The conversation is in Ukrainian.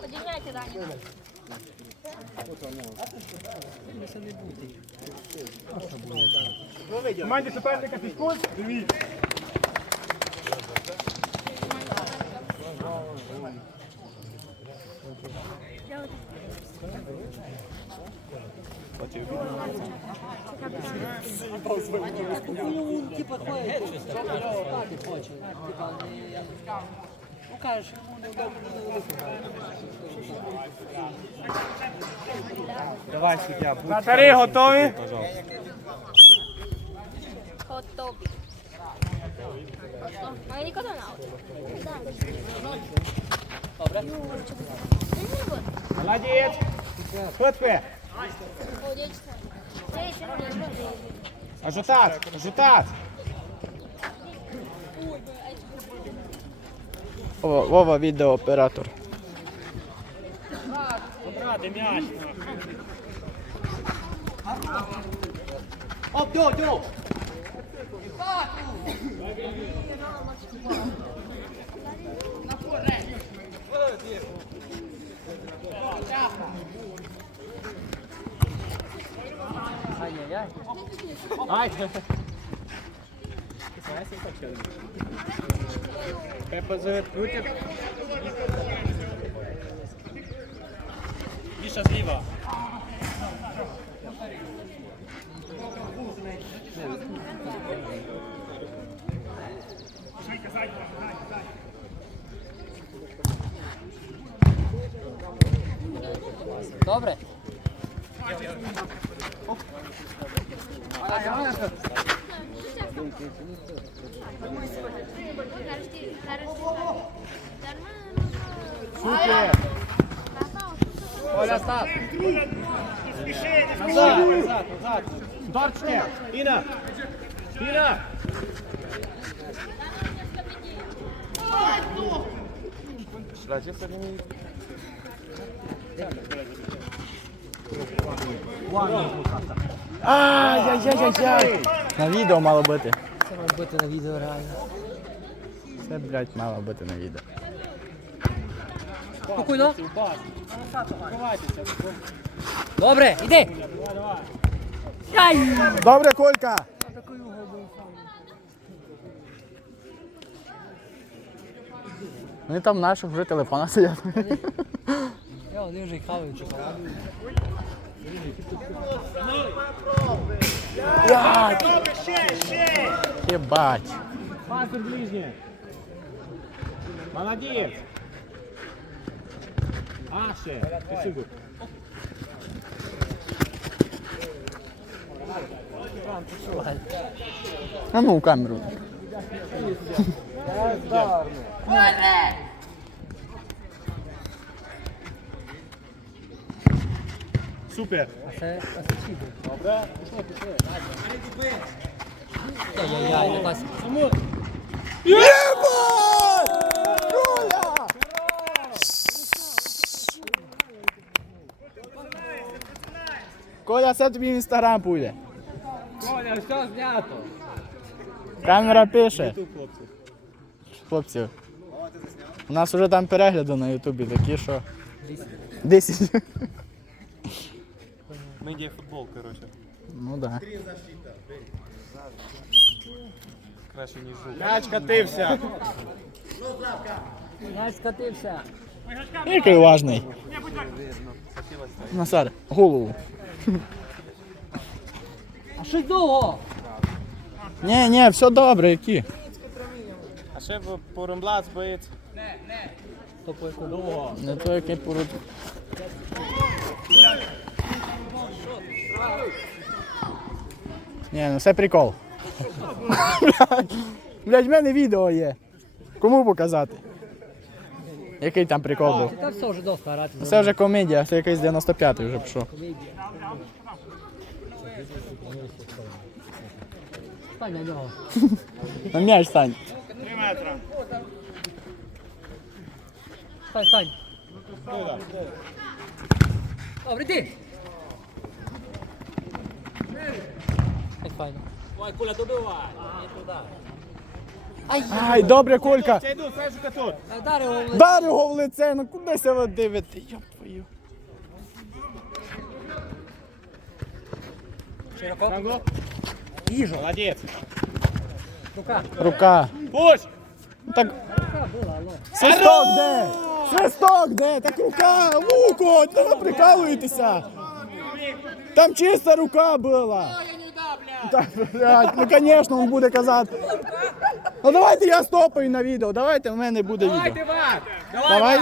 Подільняйте Дані. Команді суперника фізкульт. Дивіться. Ну, типа, ходить, спати хоче. Ну, кажеш, йому не Давай, суддя, будь. Вратарі готові? Готові. А ніколи не. Добре. Молодець. Хлопці. Ажутац. Ажутац. Вова, Вова відеооператор. Брати м'яч. Оп, дьо, дьо! Ай-яй-яй. Ай. Пепа завиткнути. Міша зліва. Добре. Зараз ти, зараз ти. Супер. Оля, став. Назад, назад, назад. Дорчне. Іна. Ай-яй-яй-яй-яй. На відео мало бути. Це має бути на відео реально. Це, блядь, мало бути на відео. Спокійно. Добре, іди. Добре, Колька! Вони там в наших вже телефона сидять. Я вони вже хавають шоколаду. Єбать. Пас у ближнє. Молодець. А, ще. Ти сюди. А ну, в камеру. Супер. А це чіби. Добре. Не пас. Єбать! Коля! Коля, це тобі в інстаграм буде. Коля, все знято. Камера пише. Хлопці. Хлопці. У нас вже там перегляди на Ютубі такі, що. 10. Медіа футбол, коротше. Ну да. Краще, ніж жовт. М'яч катився. Я скатився. Який важний. Насар, голову. А що довго? Ні, ні, все добре, які. А ще в Поремблац боєць. То по яку Довго. Не то який поруч. Ні, ну це прикол. Блять, в мене відео є. Кому показати? Який там прикол був? Та все вже досить грати. Це вже комедія, це якийсь 95-й вже пішов. Стань на нього. На м'яч стань. Три метри. Стань, стань. Добре, йди. Файно. Ой, куля, добивай. Не туди. Ай, Ай, добре, Колька. Я йду, Сашка тут. Дар його в лице. Дар його в лице, ну кудися ви дивите? Йоп твою. Широко. Танго. Їжу. Молодець. Рука. Рука. Пусть. Ну Так, алло. свисток де? Свисток де? Так рука, Луко, та ви прикалуєтеся. Там чиста рука була. Так, блядь, ну звісно, він буде казати. Ну давайте я стопаю на відео, давайте в мене буде відео. Давай, Вак. Давай.